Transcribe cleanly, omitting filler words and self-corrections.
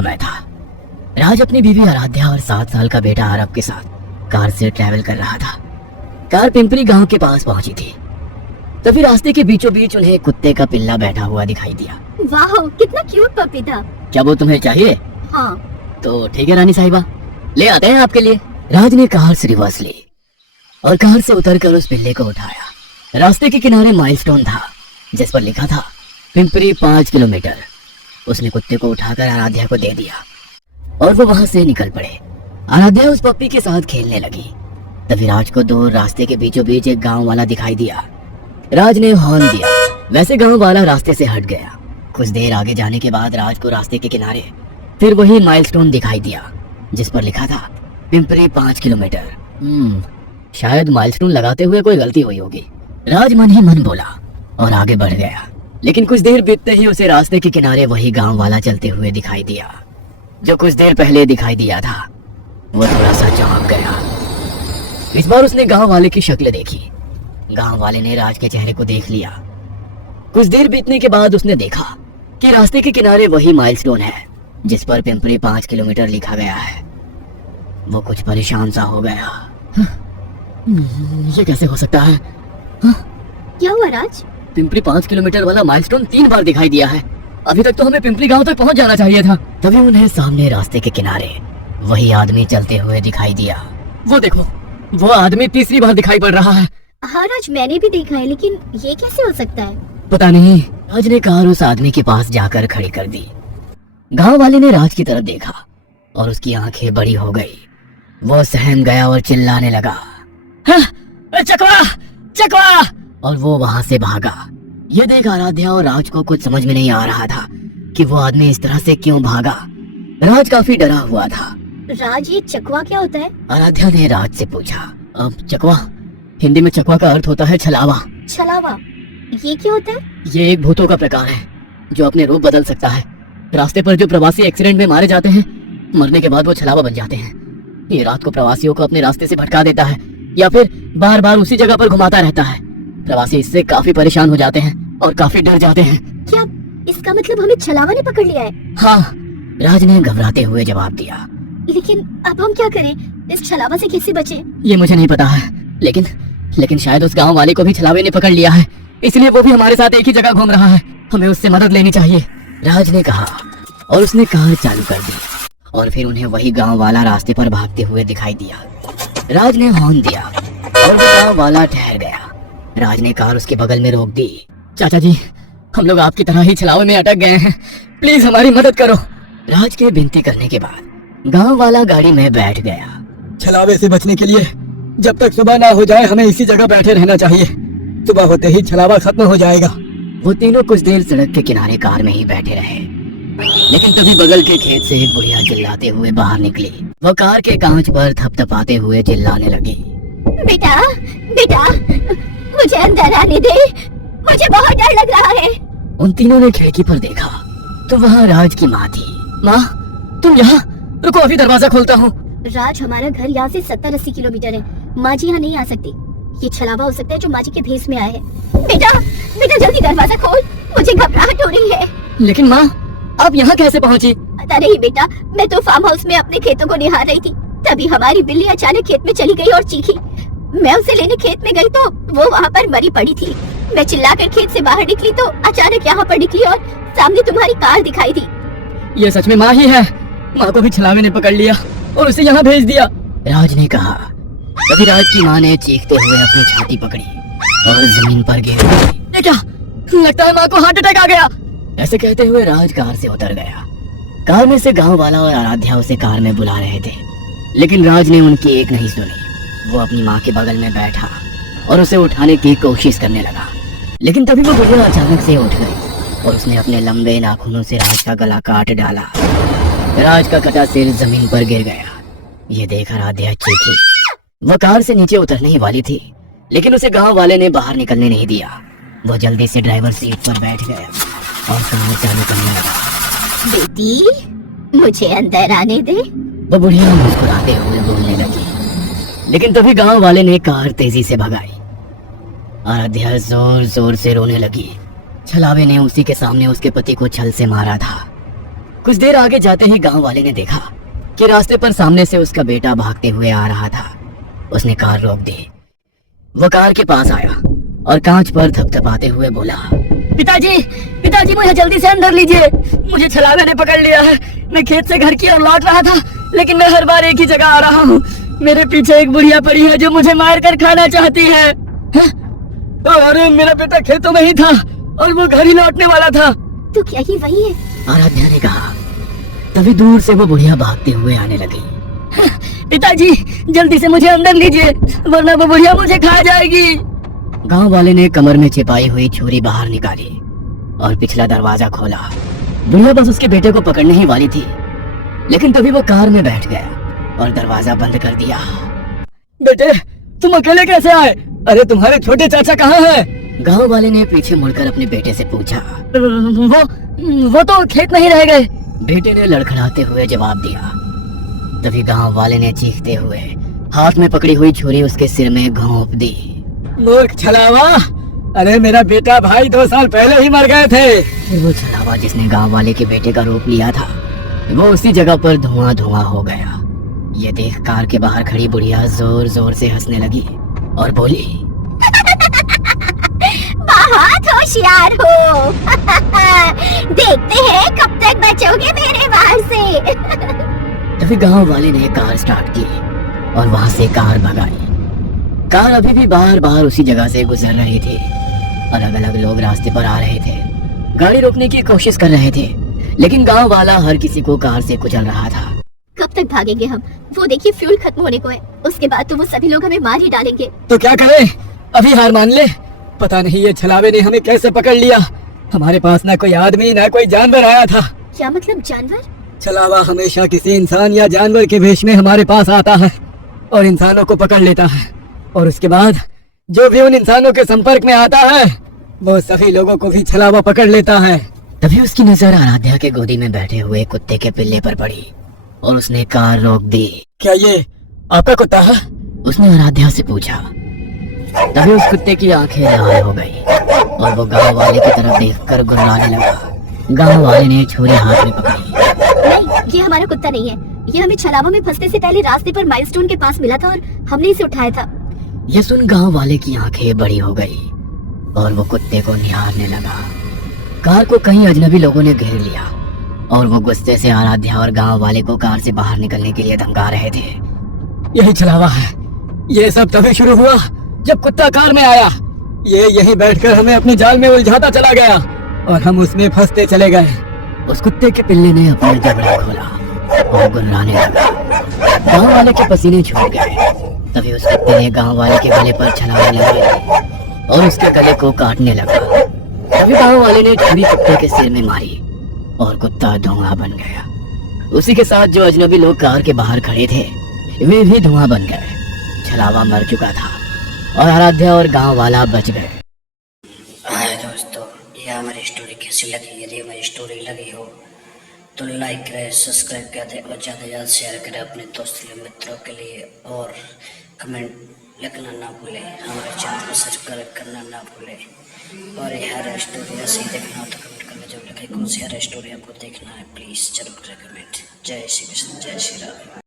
समय था। राज अपनी बीवी आराध्या और 7 साल का बेटा आरव के साथ कार से ट्रैवल कर रहा था। कार पिंपरी गांव के पास पहुंची थी। तभी रास्ते के बीचों बीच उन्हें कुत्ते का पिल्ला बैठा हुआ दिखाई दिया। वाह, कितना क्यूट पपी था। क्या वो तुम्हें चाहिए? हाँ। तो ठीक है रानी साहिबा, ले आते हैं आपके लिए। राज ने कार से रिवर्स ली और कार से उतरकर उस पिल्ले को उठाया। रास्ते के किनारे माइलस्टोन था जिस पर लिखा था पिंपरी 5 किलोमीटर। उसने कुत्ते को उठाकर आराध्या को दे दिया और वो वहां से निकल पड़े। आराध्या उस पप्पी के साथ खेलने लगी। तभी राज को दूर रास्ते के बीचों बीच एक गांव वाला दिखाई दिया। राज ने हॉर्न दिया। वैसे गांव वाला रास्ते से हट गया। कुछ देर आगे जाने के बाद राज को रास्ते के किनारे फिर वही माइलस्टोन दिखाई दिया जिस पर लिखा था पिंपरी 5 किलोमीटर। शायद माइलस्टोन लगाते हुए कोई गलती हुई होगी। राज मन ही मन बोला और आगे बढ़ गया। लेकिन कुछ देर बीतते ही उसे रास्ते के किनारे वही गांव वाला चलते हुए दिखाई दिया जो कुछ देर पहले दिखाई दिया था। वो थोड़ा सा चौंक गया। इस बार उसने गांव वाले की शक्ल देखी। गांव वाले ने राज के चेहरे को देख लिया। कुछ देर बीतने के बाद उसने देखा कि रास्ते के किनारे वही माइलस्टोन है जिस पर पिंपरी 5 किलोमीटर लिखा गया है। वो कुछ परेशान सा हो गया। ये कैसे हो सकता है? क्या हुआ राज? पिंपरी 5 किलोमीटर वाला माइलस्टोन 3 बार दिखाई दिया है। अभी तक तो हमें पिंपरी गांव तक पहुंच जाना चाहिए था। तभी उन्हें सामने रास्ते के किनारे वही आदमी चलते हुए दिखाई दिया। वो देखो, वो आदमी तीसरी बार दिखाई पड़ रहा है। हाँ राज, मैंने भी देखा है, लेकिन ये कैसे हो सकता है? पता नहीं। राज ने कार उस आदमी के पास जाकर खड़ी कर दी। गांव वाले ने राज की तरफ देखा और उसकी आंखें बड़ी हो गई। वो सहम गया और चिल्लाने लगा, चकवा चकवा, और वो वहां से भागा। ये देख आराध्या और राज को कुछ समझ में नहीं आ रहा था कि वो आदमी इस तरह से क्यों भागा। राज काफी डरा हुआ था। राज, ये चकवा क्या होता है? आराध्या ने राज से पूछा। अब चकवा, हिंदी में चकवा का अर्थ होता है छलावा। छलावा? ये क्या होता है? ये एक भूतों का प्रकार है जो अपने रूप बदल सकता है। रास्ते पर जो प्रवासी एक्सीडेंट में मारे जाते हैं, मरने के बाद वो छलावा बन जाते हैं। ये रात को प्रवासियों को अपने रास्ते से भटका देता है या फिर बार बार उसी जगह पर घुमाता रहता है। प्रवासी इससे काफी परेशान हो जाते हैं और काफी डर जाते हैं। क्या इसका मतलब हमें छलावा ने पकड़ लिया है? हाँ, राज ने घबराते हुए जवाब दिया। लेकिन अब हम क्या करें? इस छलावा से कैसे बचे? ये मुझे नहीं पता है, लेकिन शायद उस गांव वाले को भी छलावे ने पकड़ लिया है, इसलिए वो भी हमारे साथ एक ही जगह घूम रहा है। हमें उससे मदद लेनी चाहिए, राज ने कहा और उसने कार चालू कर दी। और फिर उन्हें वही गांव वाला रास्ते पर भागते हुए दिखाई दिया। राज ने हॉर्न दिया और वो गांव वाला ठहर गया। राज ने कार उसके बगल में रोक दी। चाचा जी, हम लोग आपकी तरह ही छलावे में अटक गए हैं, प्लीज हमारी मदद करो। राज के विनती करने के बाद गांव वाला गाड़ी में बैठ गया। छलावे से बचने के लिए जब तक सुबह ना हो जाए हमें इसी जगह बैठे रहना चाहिए। सुबह होते ही छलावा खत्म हो जाएगा। वो तीनों कुछ देर सड़क के किनारे कार में ही बैठे रहे। लेकिन तभी बगल के खेत से एक बुढ़िया चिल्लाते हुए बाहर निकली। वो कार के कांच पर थपथपाते हुए चिल्लाने लगी, बेटा बेटा, मुझे अंदर आने दे, मुझे बहुत डर लग रहा है। उन तीनों ने खिड़की पर देखा तो वहाँ राज की माँ थी। माँ, तुम यहाँ रुको, अभी दरवाजा खोलता हूँ। राज, हमारा घर यहाँ से 70-80 किलोमीटर है। माँ जी यहाँ नहीं आ सकती। ये छलावा हो सकता है जो माँ जी के भेस में आया है। बेटा बेटा, जल्दी दरवाजा खोल, मुझे घबराहट हो रही है। लेकिन माँ, आप यहाँ कैसे पहुँची? पता नहीं बेटा, मैं तो फार्म हाउस में अपने खेतों को निहार रही थी। तभी हमारी बिल्ली अचानक खेत में चली गई और चीखी। मैं उसे लेने खेत में गई तो वो वहाँ पर मरी पड़ी थी। मैं चिल्लाकर खेत से बाहर निकली तो अचानक यहाँ पर निकली और सामने तुम्हारी कार दिखाई दी। ये सच में माँ ही है। माँ को भी छलावे ने पकड़ लिया और उसे यहाँ भेज दिया, राज ने कहा। तभी राज की माँ ने चीखते हुए अपनी छाती पकड़ी और जमीन पर गिर गई। ये क्या? लगता है माँ को हार्ट अटैक आ गया। ऐसे कहते हुए राज कार से उतर गया। कार में से गांव वाला और आराध्या उसे कार में बुला रहे थे, लेकिन राज ने उनकी एक नहीं सुनी। वो अपनी माँ के बगल में बैठा और उसे उठाने की कोशिश करने लगा। लेकिन तभी वो बुढ़िया अचानक से उठ गई और उसने अपने लंबे नाखूनों से राज का गला काट डाला। राज का कटा सिर जमीन पर गिर गया। ये देख आराध्या चीखी। वह कार से नीचे उतरने ही वाली थी, लेकिन उसे गांव वाले ने बाहर निकलने नहीं दिया। वो जल्दी से ड्राइवर सीट पर बैठ गया और कार चालू करने लगा। बेटी, मुझे अंदर आने दे। वो बुढ़िया मुस्कुराते हुए बोलने लगी, लेकिन तभी गांव वाले ने कार तेजी से भगाई। आराध्या जोर जोर से रोने लगी। छलावे ने उसी के सामने उसके पति को छल से मारा था। कुछ देर आगे जाते ही गांव वाले ने देखा कि रास्ते पर सामने से उसका बेटा भागते हुए आ रहा था। उसने कार रोक दी। वो कार के पास आया और कांच पर थपथपाते हुए बोला, पिताजी पिताजी मुझे जल्दी से अंदर लीजिए, मुझे छलावे ने पकड़ लिया है। मैं खेत से घर की ओर लौट रहा था, लेकिन मैं हर बार एक ही जगह आ रहा हूँ। मेरे पीछे एक बुढ़िया पड़ी है जो मुझे मार कर खाना चाहती है। अरे मेरा बेटा खेतों में ही था और वो घर ही लौटने वाला था। तो क्या ये वही है? आराध्या ने कहा। तभी दूर से वो बुढ़िया भागते हुए आने लगी। पिताजी जल्दी से मुझे अंदर लीजिए, वरना वो बुढ़िया मुझे खा जाएगी। गांव वाले ने कमर में छिपाई हुई छुरी बाहर निकाली और पिछला दरवाजा खोला। बुढ़िया बस उसके बेटे को पकड़ने ही वाली थी, लेकिन तभी वो कार में बैठ गया और दरवाजा बंद कर दिया। बेटे तुम अकेले कैसे आए? अरे तुम्हारे छोटे चाचा कहाँ हैं? गांव वाले ने पीछे मुड़कर अपने बेटे से पूछा। वो तो खेत में ही रह गए, बेटे ने लड़खड़ाते हुए जवाब दिया। तभी गांव वाले ने चीखते हुए हाथ में पकड़ी हुई छुरी उसके सिर में घोंप दी। मूर्ख छलावा, अरे मेरा बेटा भाई 2 साल पहले ही मर गए थे। फिर वो छलावा जिसने गांव वाले के बेटे का रूप लिया था, वो उसी जगह पर धुआं धुआं हो गया। ये देख कार के बाहर खड़ी बुढ़िया जोर जोर से हंसने लगी और बोली, बहुत होशियार हो। देखते हैं कब तक बचोगे मेरे वार से। तभी गांव वाले ने कार स्टार्ट की और वहां से कार भगाई। कार अभी भी बार बार उसी जगह से गुजर रही थी। अलग अलग लोग रास्ते पर आ रहे थे, गाड़ी रोकने की कोशिश कर रहे थे, लेकिन गांव वाला हर किसी को कार से कुचल रहा था। कब तक भागेंगे हम? वो देखिए फ्यूल खत्म होने को है, उसके बाद तो वो सभी लोग हमें मार ही डालेंगे। तो क्या करें? अभी हार मान ले। पता नहीं ये छलावे ने हमें कैसे पकड़ लिया। हमारे पास ना कोई आदमी ना कोई जानवर आया था। क्या मतलब जानवर? छलावा हमेशा किसी इंसान या जानवर के भेष में हमारे पास आता है और इंसानों को पकड़ लेता है, और उसके बाद जो भी उन इंसानों के संपर्क में आता है वो सभी लोगों को भी छलावा पकड़ लेता है। तभी उसकी नजर आराध्या के गोदी में बैठे हुए कुत्ते के पिल्ले पर पड़ी और उसने कार रोक दी। क्या ये आपका कुत्ता है? उसने आराध्या से पूछा। तभी उस कुत्ते की आंखें लाल हो गई और वो गांव वाले की तरफ देखकर गुर्राने लगा। गांव वाले ने छुरी हाथ में पकड़ी। नहीं, ये हमारा कुत्ता नहीं है। ये हमें छलावा में फंसने से पहले रास्ते पर माइलस्टोन के पास मिला था और हमने इसे उठाया था। यह सुन गांव वाले की आंखें बड़ी हो गई और वो कुत्ते को निहारने लगा। कार को कई अजनबी लोगों ने घेर लिया और वो गुस्से से आराध्या और गांव वाले को कार से बाहर निकलने के लिए धमका रहे थे। यही छलावा है। ये सब तभी शुरू हुआ जब कुत्ता कार में आया। ये यहीं बैठकर हमें अपनी जाल में उलझाता चला गया और हम उसमें फंसते चले गए। उस कुत्ते के पिल्ले ने अपना जबड़ा खोला और गुर्राने लगा। गांव वाले के पसीने छूट गए। तभी उस कुत्ते ने गांव वाले के गले पर छलांग लगाई और उसके गले को काटने लगा। तभी गांव वाले ने छुरी कुत्ते के सिर में मारी और कुत्ता धुआं बन गया। उसी के साथ जो अजनबी लोग कार के बाहर खड़े थे वे भी धुआं बन गए। छलावा मर चुका था और आराध्या और गांव वाला बच गए। हाय दोस्तों, ये हमारी स्टोरी कैसी लगी? यदि हमारी स्टोरी लगी हो तो लाइक करें, सब्सक्राइब करें और ज़्यादा से ज़्यादा शेयर करें अपने दोस्तों मित्रों के लिए, और कमेंट लिखना ना भूलें। हमारे चैनल को सब्सक्राइब करना ना भूलें। और ये हर स्टोरी ऐसे ही देखना हो तो कमेंट करना जरूर लिखें। कौन सी हर स्टोरी आपको देखना है, प्लीज़ जरूर करें कमेंट। जय श्री कृष्ण, जय श्री राम।